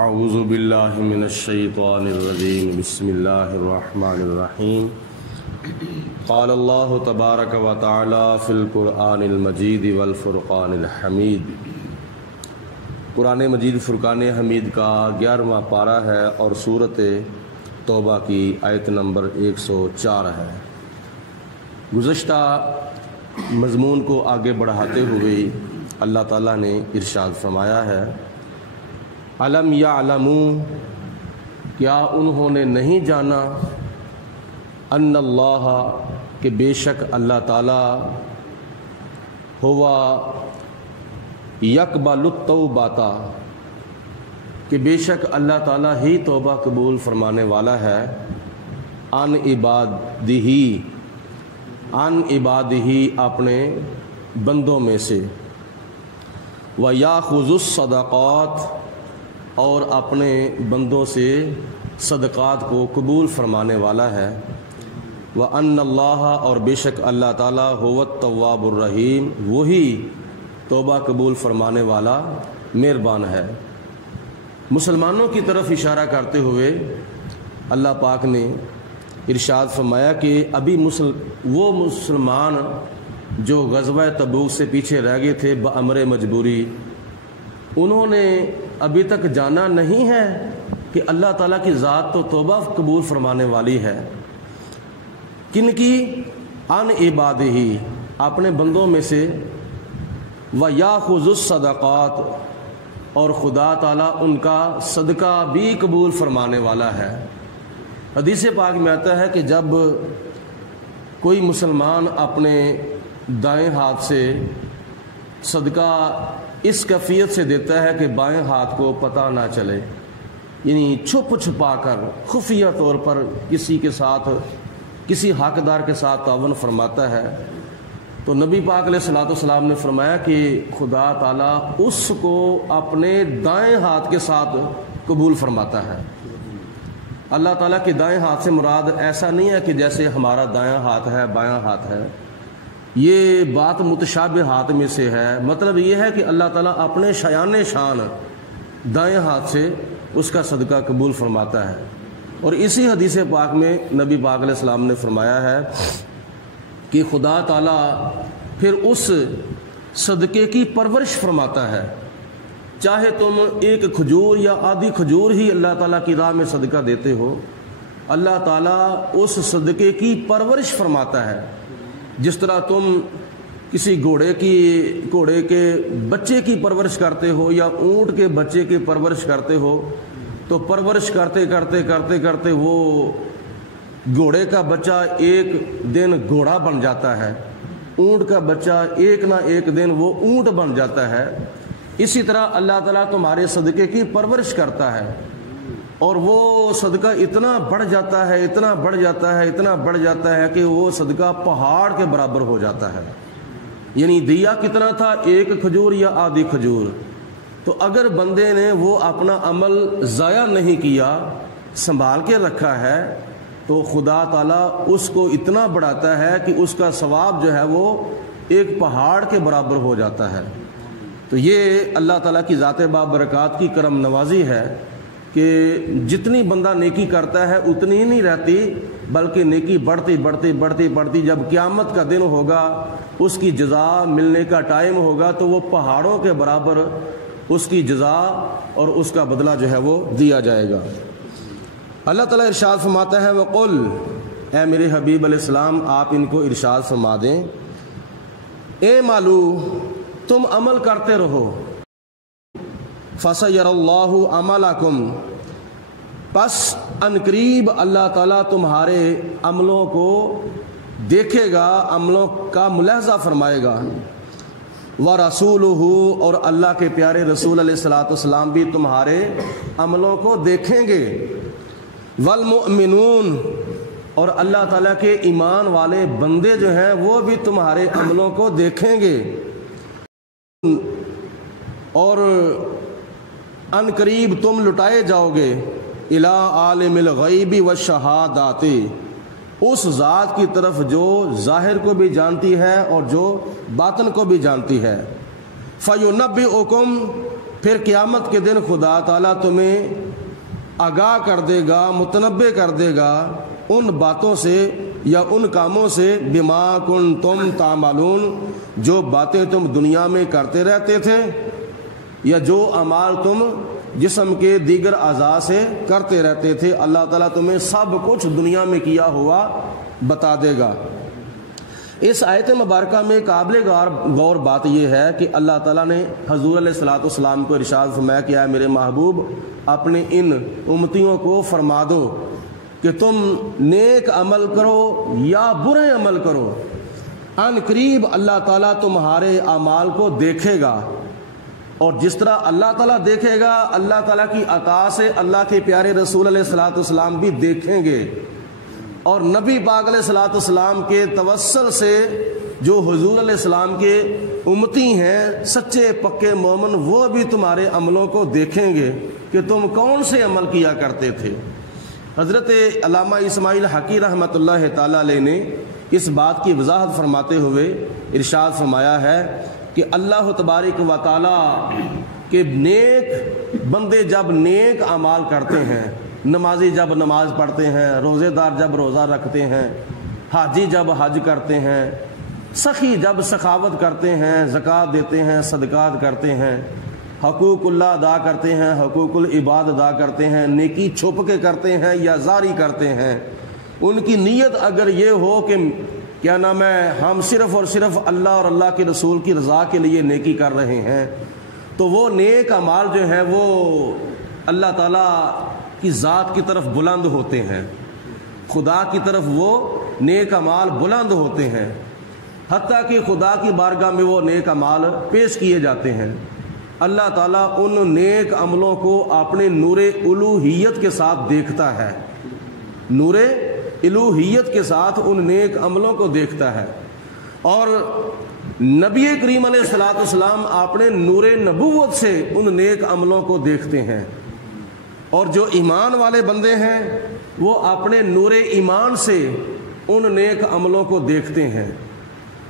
اعوذ باللہ من الشیطان الرجیم بسم اللہ الرحمن الرحیم قال اللہ تبارک و تعالی فی القرآن المجید والفرقان الحمید۔ قرآن مجید فرقان حمید کا 11واں پارہ ہے اور سورۃ توبہ کی آیت نمبر 104 ہے۔ گزشتہ مضمون کو آگے بڑھاتے ہوئے اللہ تعالیٰ نے ارشاد فرمایا ہے، علم یعلموا، کیا انہوں نے نہیں جانا، ان اللہ، کہ بے شک اللہ تعالیٰ، ہوا یقبل التوبۃ، کہ بے شک اللہ تعالیٰ ہی توبہ قبول فرمانے والا ہے، عن عبادہ، اپنے بندوں میں سے، وَيَأْخُذُ الصَّدَقَاتِ، اور اپنے بندوں سے صدقات کو قبول فرمانے والا ہے، وَأَنَّ اللَّهَ، اور بے شک اللہ تعالیٰ، هُوَ التَّوَّابُ الرَّحِيمُ، وہی توبہ قبول فرمانے والا مہربان ہے۔ مسلمانوں کی طرف اشارہ کرتے ہوئے اللہ پاک نے ارشاد فرمایا کہ ابھی وہ مسلمان جو غزوہ تبوک سے پیچھے رہ گئے تھے بامر مجبوری، انہوں نے ابھی تک جانا نہیں ہے کہ اللہ تعالیٰ کی ذات تو توبہ قبول فرمانے والی ہے۔ کن کی؟ عن عبادہ، اپنے بندوں میں سے، وَيَأْخُذُ الصَّدَقَاتِ، اور خدا تعالیٰ ان کا صدقہ بھی قبول فرمانے والا ہے۔ حدیث پاک میں آتا ہے کہ جب کوئی مسلمان اپنے دائیں ہاتھ سے صدقہ اس کیفیت سے دیتا ہے کہ بائیں ہاتھ کو پتہ نہ چلے، یعنی چھپ چھپا کر خفیہ طور پر کسی کے ساتھ، کسی حقدار کے ساتھ تعاون فرماتا ہے، تو نبی پاک علیہ الصلوۃ والسلام نے فرمایا کہ خدا تعالیٰ اس کو اپنے دائیں ہاتھ کے ساتھ قبول فرماتا ہے۔ اللہ تعالیٰ کے دائیں ہاتھ سے مراد ایسا نہیں ہے کہ جیسے ہمارا دایاں ہاتھ ہے بایاں ہاتھ ہے، یہ بات متشابہات میں سے ہے۔ مطلب یہ ہے کہ اللہ تعالیٰ اپنے شایان شان دائیں ہاتھ سے اس کا صدقہ قبول فرماتا ہے۔ اور اسی حدیث پاک میں نبی پاک علیہ السلام نے فرمایا ہے کہ خدا تعالیٰ پھر اس صدقے کی پرورش فرماتا ہے، چاہے تم ایک کھجور یا آدھی کھجور ہی اللہ تعالیٰ کی راہ میں صدقہ دیتے ہو، اللہ تعالیٰ اس صدقے کی پرورش فرماتا ہے۔ جس طرح تم کسی گھوڑے کے بچے کی پرورش کرتے ہو یا اونٹ کے بچے کی پرورش کرتے ہو، تو پرورش کرتے کرتے کرتے کرتے وہ گھوڑے کا بچہ ایک دن گھوڑا بن جاتا ہے، اونٹ کا بچہ ایک نہ ایک دن وہ اونٹ بن جاتا ہے۔ اسی طرح اللہ تعالیٰ تمہارے صدقے کی پرورش کرتا ہے، اور وہ صدقہ اتنا بڑھ جاتا ہے، اتنا بڑھ جاتا ہے، اتنا بڑھ جاتا ہے کہ وہ صدقہ پہاڑ کے برابر ہو جاتا ہے۔ یعنی دیا کتنا تھا؟ ایک کھجور یا آدھی کھجور۔ تو اگر بندے نے وہ اپنا عمل ضائع نہیں کیا، سنبھال کے رکھا ہے، تو خدا تعالیٰ اس کو اتنا بڑھاتا ہے کہ اس کا ثواب جو ہے وہ ایک پہاڑ کے برابر ہو جاتا ہے۔ تو یہ اللہ تعالیٰ کی ذات بابرکات کی کرم نوازی ہے کہ جتنی بندہ نیکی کرتا ہے اتنی ہی نہیں رہتی، بلکہ نیکی بڑھتی بڑھتی بڑھتی بڑھتی جب قیامت کا دن ہوگا، اس کی جزا ملنے کا ٹائم ہوگا، تو وہ پہاڑوں کے برابر اس کی جزا اور اس کا بدلہ جو ہے وہ دیا جائے گا۔ اللہ تعالیٰ ارشاد فرماتا ہے، وَقُلْ، اے میرے حبیب علیہ السلام آپ ان کو ارشاد فرما دیں، اے مالو، تم عمل کرتے رہو، فَسَيَرَ اللَّهُ عَمَلَكُمْ، پس عنقریب اللہ تعالیٰ تمہارے عملوں کو دیکھے گا، عملوں کا ملاحظہ فرمائے گا، وَرَسُولُهُ، اور اللہ کے پیارے رسول علیہ الصلوۃ والسلام بھی تمہارے عملوں کو دیکھیں گے، وَالْمُؤْمِنُونَ، اور اللہ تعالیٰ کے ایمان والے بندے جو ہیں وہ بھی تمہارے عملوں کو دیکھیں گے، اور ان قریب تم لٹائے جاؤ گے، الی عالم الغیب والشہادات، اس ذات کی طرف جو ظاہر کو بھی جانتی ہے اور جو باطن کو بھی جانتی ہے، فَيُنَبِّئُكُمْ، پھر قیامت کے دن خدا تعالیٰ تمہیں آگاہ کر دے گا، متنبع کر دے گا ان باتوں سے یا ان کاموں سے بما کنتم تعملون، جو باتیں تم دنیا میں کرتے رہتے تھے یا جو اعمال تم جسم کے دیگر اعضاء سے کرتے رہتے تھے، اللہ تعالیٰ تمہیں سب کچھ دنیا میں کیا ہوا بتا دے گا۔ اس آیت مبارکہ میں قابل غور بات یہ ہے کہ اللہ تعالیٰ نے حضور علیہ الصلوۃ والسلام کو ارشاد فرمایا کہ اے میرے محبوب، اپنے ان امتیوں کو فرما دو کہ تم نیک عمل کرو یا برے عمل کرو، ان قریب اللہ تعالیٰ تمہارے اعمال کو دیکھے گا، اور جس طرح اللہ تعالیٰ دیکھے گا، اللہ تعالیٰ کی عطا سے اللہ کے پیارے رسول علیہ الصلوۃ والسلام بھی دیکھیں گے، اور نبی پاک علیہ الصلوۃ والسلام کے توسل سے جو حضور علیہ السلام کے امتی ہیں، سچے پکے مومن، وہ بھی تمہارے عملوں کو دیکھیں گے کہ تم کون سے عمل کیا کرتے تھے۔ حضرت علامہ اسماعیل حقی رحمۃ اللہ تعالیٰ علیہ نے اس بات کی وضاحت فرماتے ہوئے ارشاد فرمایا ہے کہ اللہ تبارک و تعالیٰ کے نیک بندے جب نیک اعمال کرتے ہیں، نمازی جب نماز پڑھتے ہیں، روزے دار جب روزہ رکھتے ہیں، حاجی جب حج کرتے ہیں، سخی جب سخاوت کرتے ہیں، زکوٰۃ دیتے ہیں، صدقات کرتے ہیں، حقوق اللہ ادا کرتے ہیں، حقوق العباد ادا کرتے ہیں، نیکی چھپ کے کرتے ہیں یا ظاہری کرتے ہیں، ان کی نیت اگر یہ ہو کہ کیا نام ہے ہم صرف اور صرف اللہ اور اللہ کے رسول کی رضا کے لیے نیکی کر رہے ہیں، تو وہ نیک اعمال جو ہیں وہ اللہ تعالیٰ کی ذات کی طرف بلند ہوتے ہیں، خدا کی طرف وہ نیک اعمال بلند ہوتے ہیں، حتیٰ کہ خدا کی بارگاہ میں وہ نیک اعمال پیش کیے جاتے ہیں۔ اللہ تعالیٰ ان نیک عملوں کو اپنے نور الوہیت کے ساتھ دیکھتا ہے، نور الوہیت کے ساتھ ان نیک عملوں کو دیکھتا ہے، اور نبی کریم علیہ الصلوۃ والسلام اپنے نور نبوت سے ان نیک عملوں کو دیکھتے ہیں، اور جو ایمان والے بندے ہیں وہ اپنے نور ایمان سے ان نیک عملوں کو دیکھتے ہیں۔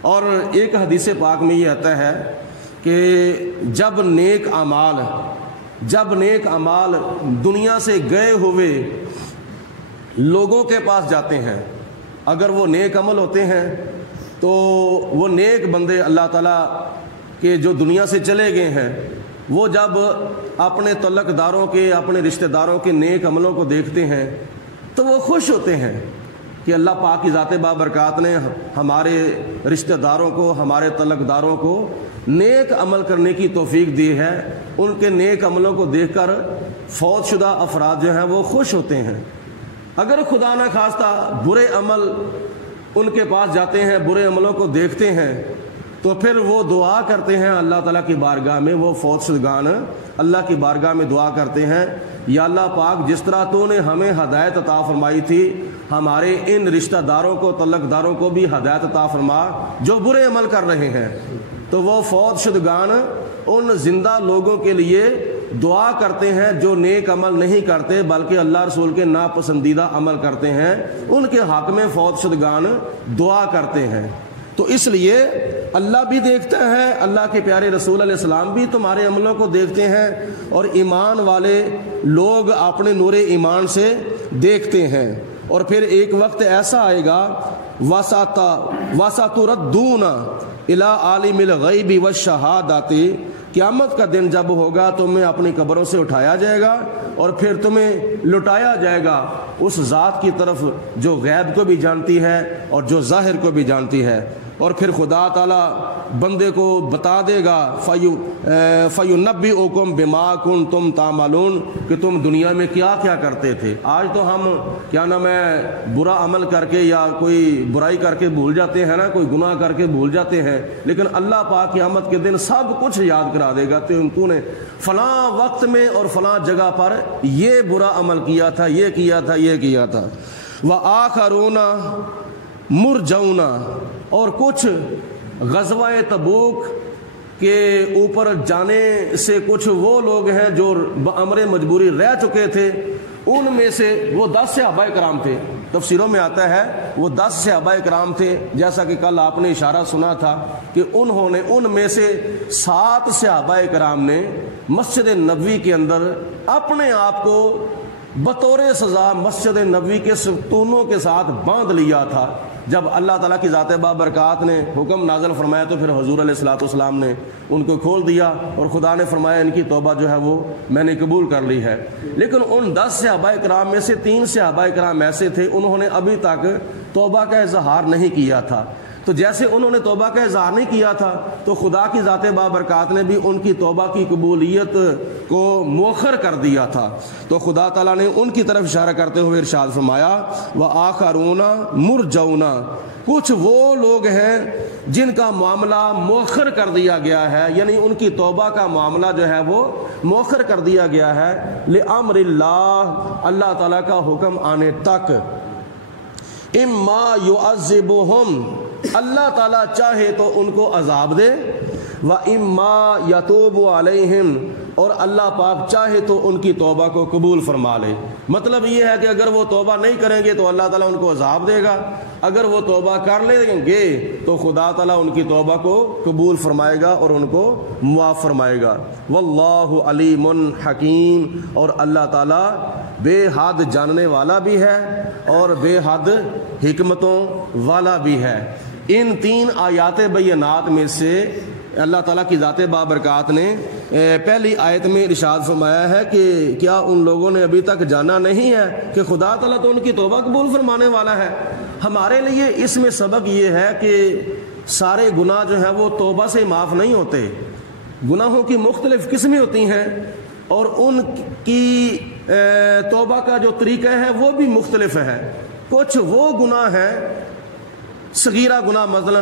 اور ایک حدیث پاک میں یہ آتا ہے کہ جب نیک اعمال دنیا سے گئے ہوئے لوگوں کے پاس جاتے ہیں، اگر وہ نیک عمل ہوتے ہیں تو وہ نیک بندے اللہ تعالیٰ کے جو دنیا سے چلے گئے ہیں، وہ جب اپنے تعلق داروں کے، اپنے رشتہ داروں کے نیک عملوں کو دیکھتے ہیں تو وہ خوش ہوتے ہیں کہ اللہ پاک کی ذات بابرکات نے ہمارے رشتہ داروں کو، ہمارے تعلق داروں کو نیک عمل کرنے کی توفیق دی ہے۔ ان کے نیک عملوں کو دیکھ کر فوت شدہ افراد جو ہیں وہ خوش ہوتے ہیں۔ اگر خدا نہ خواستہ برے عمل ان کے پاس جاتے ہیں، برے عملوں کو دیکھتے ہیں، تو پھر وہ دعا کرتے ہیں اللہ تعالیٰ کی بارگاہ میں، وہ فوت شدگان اللہ کی بارگاہ میں دعا کرتے ہیں، یا اللہ پاک جس طرح تو نے ہمیں ہدایت عطا فرمائی تھی، ہمارے ان رشتہ داروں کو، تعلق داروں کو بھی ہدایت عطا فرما جو برے عمل کر رہے ہیں۔ تو وہ فوت شدگان ان زندہ لوگوں کے لیے دعا کرتے ہیں جو نیک عمل نہیں کرتے بلکہ اللہ رسول کے ناپسندیدہ عمل کرتے ہیں، ان کے حق میں فوت شدگان دعا کرتے ہیں۔ تو اس لیے اللہ بھی دیکھتا ہے، اللہ کے پیارے رسول علیہ السلام بھی تمہارے عملوں کو دیکھتے ہیں، اور ایمان والے لوگ اپنے نور ایمان سے دیکھتے ہیں۔ اور پھر ایک وقت ایسا آئے گا وَسَتُرَدُّونَ إِلَىٰ عَالِمِ الْغَيْبِ وَالشَّهَادَةِ، قیامت کا دن جب ہوگا تمہیں اپنی قبروں سے اٹھایا جائے گا اور پھر تمہیں لٹایا جائے گا اس ذات کی طرف جو غیب کو بھی جانتی ہے اور جو ظاہر کو بھی جانتی ہے۔ اور پھر خدا تعالیٰ بندے کو بتا دے گا فَيُنَبِّئُكُم بِمَا كُنتُمْ تَعْمَلُونَ، کہ تم دنیا میں کیا کیا کرتے تھے۔ آج تو ہم کیا نام ہے برا عمل کر کے یا کوئی برائی کر کے بھول جاتے ہیں نا، کوئی گناہ کر کے بھول جاتے ہیں، لیکن اللہ پاک قیامت کے دن سب کچھ یاد کرا دے گا تو نے فلاں وقت میں اور فلاں جگہ پر یہ برا عمل کیا تھا، یہ کیا تھا، یہ کیا تھا۔ وَآخَرُونَ مُرْجَوْنَ، اور کچھ غزوہ تبوک کے اوپر جانے سے کچھ وہ لوگ ہیں جو بامر مجبوری رہ چکے تھے، ان میں سے وہ 10 صحابہ کرام تھے، تفسیروں میں آتا ہے وہ 10 صحابہ کرام تھے، جیسا کہ کل آپ نے اشارہ سنا تھا کہ انہوں نے ان میں سے 7 صحابہ کرام نے مسجد نبوی کے اندر اپنے آپ کو بطور سزا مسجد نبوی کے ستونوں کے ساتھ باندھ لیا تھا۔ جب اللہ تعالیٰ کی ذات بابرکات نے حکم نازل فرمایا تو پھر حضور علیہ الصلوۃ والسلام نے ان کو کھول دیا، اور خدا نے فرمایا ان کی توبہ جو ہے وہ میں نے قبول کر لی ہے۔ لیکن ان 10 صحابہ کرام میں سے 3 صحابہ کرام ایسے تھے انہوں نے ابھی تک توبہ کا اظہار نہیں کیا تھا۔ تو جیسے انہوں نے توبہ کا اظہار نہیں کیا تھا تو خدا کی ذات بابرکات نے بھی ان کی توبہ کی قبولیت کو مؤخر کر دیا تھا۔ تو خدا تعالیٰ نے ان کی طرف اشارہ کرتے ہوئے ارشاد فرمایا وآخرون مرجون، کچھ وہ لوگ ہیں جن کا معاملہ مؤخر کر دیا گیا ہے، یعنی ان کی توبہ کا معاملہ جو ہے وہ مؤخر کر دیا گیا ہے لامر اللہ، اللہ تعالیٰ کا حکم آنے تک۔ اما یعذبہم، اللہ تعالیٰ چاہے تو ان کو عذاب دے، وَإِمَّا يَتُوبُ عَلَيْهِمْ، اور اللہ پاک چاہے تو ان کی توبہ کو قبول فرما لے۔ مطلب یہ ہے کہ اگر وہ توبہ نہیں کریں گے تو اللہ تعالیٰ ان کو عذاب دے گا، اگر وہ توبہ کر لیں گے تو خدا تعالیٰ ان کی توبہ کو قبول فرمائے گا اور ان کو معاف فرمائے گا۔ واللہ علیم حکیم، اور اللہ تعالیٰ بے حد جاننے والا بھی ہے اور بے حد حکمتوں والا بھی ہے۔ ان 3 آیات بینات میں سے اللہ تعالیٰ کی ذات بابرکات نے پہلی آیت میں ارشاد فرمایا ہے کہ کیا ان لوگوں نے ابھی تک جانا نہیں ہے کہ خدا تعالیٰ تو ان کی توبہ قبول فرمانے والا ہے۔ ہمارے لیے اس میں سبق یہ ہے کہ سارے گناہ جو ہیں وہ توبہ سے معاف نہیں ہوتے، گناہوں کی مختلف قسمیں ہوتی ہیں اور ان کی توبہ کا جو طریقہ ہے وہ بھی مختلف ہے۔ کچھ وہ گناہ ہیں صغیرہ گناہ، مثلا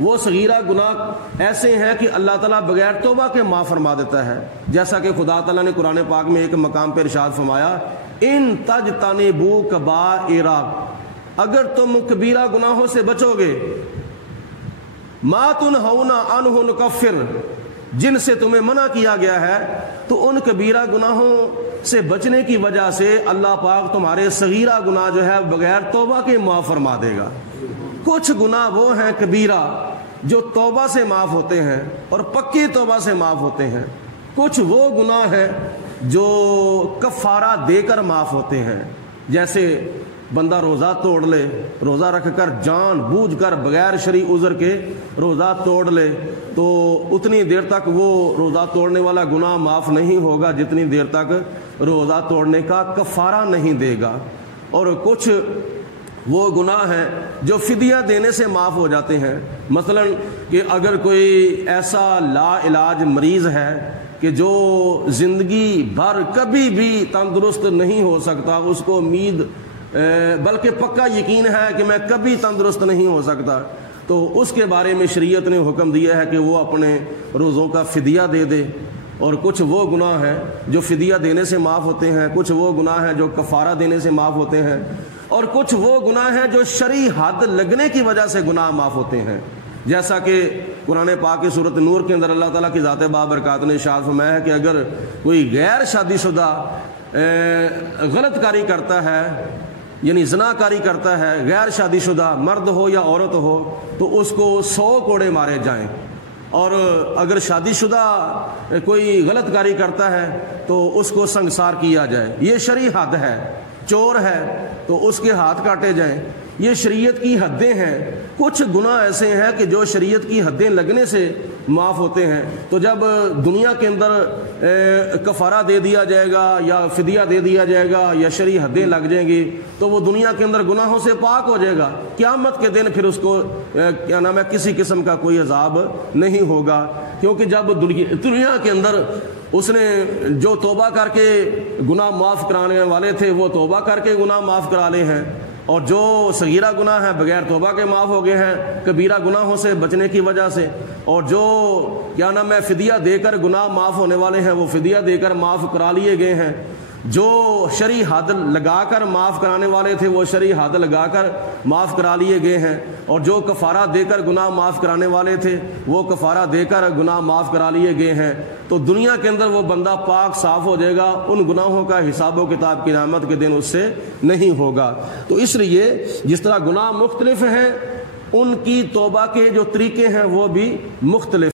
وہ صغیرہ گناہ ایسے ہیں کہ اللہ تعالیٰ بغیر توبہ کے معاف فرما دیتا ہے، جیسا کہ خدا تعالیٰ نے قرآن پاک میں ایک مقام پہ ارشاد فرمایا ان تجتنبوا کبائر، اگر تم کبیرہ گناہوں سے بچو گے، ما تنہون عنہ نکفر، جن سے تمہیں منع کیا گیا ہے، تو ان کبیرہ گناہوں سے بچنے کی وجہ سے اللہ پاک تمہارے صغیرہ گناہ جو ہے بغیر توبہ کے معاف فرما دے گا۔ کچھ گناہ وہ ہیں کبیرہ جو توبہ سے معاف ہوتے ہیں اور پکی توبہ سے معاف ہوتے ہیں، کچھ وہ گناہ ہیں جو کفارہ دے کر معاف ہوتے ہیں، جیسے بندہ روزہ توڑ لے، روزہ رکھ کر جان بوجھ کر بغیر شرعی عذر کے روزہ توڑ لے تو اتنی دیر تک وہ روزہ توڑنے والا گناہ معاف نہیں ہوگا جتنی دیر تک روزہ توڑنے کا کفارہ نہیں دے گا۔ اور کچھ وہ گناہ ہیں جو فدیہ دینے سے معاف ہو جاتے ہیں، مثلا کہ اگر کوئی ایسا لا علاج مریض ہے کہ جو زندگی بھر کبھی بھی تندرست نہیں ہو سکتا، اس کو امید بلکہ پکا یقین ہے کہ میں کبھی تندرست نہیں ہو سکتا، تو اس کے بارے میں شریعت نے حکم دیا ہے کہ وہ اپنے روزوں کا فدیہ دے دے۔ اور کچھ وہ گناہ ہیں جو فدیہ دینے سے معاف ہوتے ہیں، کچھ وہ گناہ ہیں جو کفارہ دینے سے معاف ہوتے ہیں، اور کچھ وہ گناہ ہیں جو شرعی حد لگنے کی وجہ سے گناہ معاف ہوتے ہیں، جیسا کہ قرآن پاک کی سورۃ نور کے اندر اللہ تعالیٰ کی ذات بابرکات نے ارشاد فرمایا ہے کہ اگر کوئی غیر شادی شدہ غلط کاری کرتا ہے، یعنی زنا کاری کرتا ہے، غیر شادی شدہ مرد ہو یا عورت ہو، تو اس کو 100 کوڑے مارے جائیں، اور اگر شادی شدہ کوئی غلط کاری کرتا ہے تو اس کو سنگسار کیا جائے، یہ شرعی حد ہے۔ چور ہے تو اس کے ہاتھ کاٹے جائیں، یہ شریعت کی حدیں ہیں۔ کچھ گناہ ایسے ہیں کہ جو شریعت کی حدیں لگنے سے معاف ہوتے ہیں، تو جب دنیا کے اندر کفارہ دے دیا جائے گا یا فدیہ دے دیا جائے گا یا شرعی حدیں لگ جائیں گی تو وہ دنیا کے اندر گناہوں سے پاک ہو جائے گا، قیامت کے دن پھر اس کو کیا نام ہے کسی قسم کا کوئی عذاب نہیں ہوگا، کیونکہ جب دنیا کے اندر اس نے جو توبہ کر کے گناہ معاف کرانے والے تھے وہ توبہ کر کے گناہ معاف کرا لے ہیں، اور جو صغیرہ گناہ ہیں بغیر توبہ کے معاف ہو گئے ہیں کبیرہ گناہوں سے بچنے کی وجہ سے، اور جو کیا نام ہے فدیہ دے کر گناہ معاف ہونے والے ہیں وہ فدیہ دے کر معاف کرا لیے گئے ہیں۔ جو شرعی حد لگا کر معاف کرانے والے تھے وہ شرعی حد لگا کر معاف کرا لیے گئے ہیں، اور جو کفارہ دے کر گناہ معاف کرانے والے تھے وہ کفارہ دے کر گناہ معاف کرا لیے گئے ہیں۔ تو دنیا کے اندر وہ بندہ پاک صاف ہو جائے گا، ان گناہوں کا حساب و کتاب قیامت کے دن اس سے نہیں ہوگا۔ تو اس لیے جس طرح گناہ مختلف ہیں، ان کی توبہ کے جو طریقے ہیں وہ بھی مختلف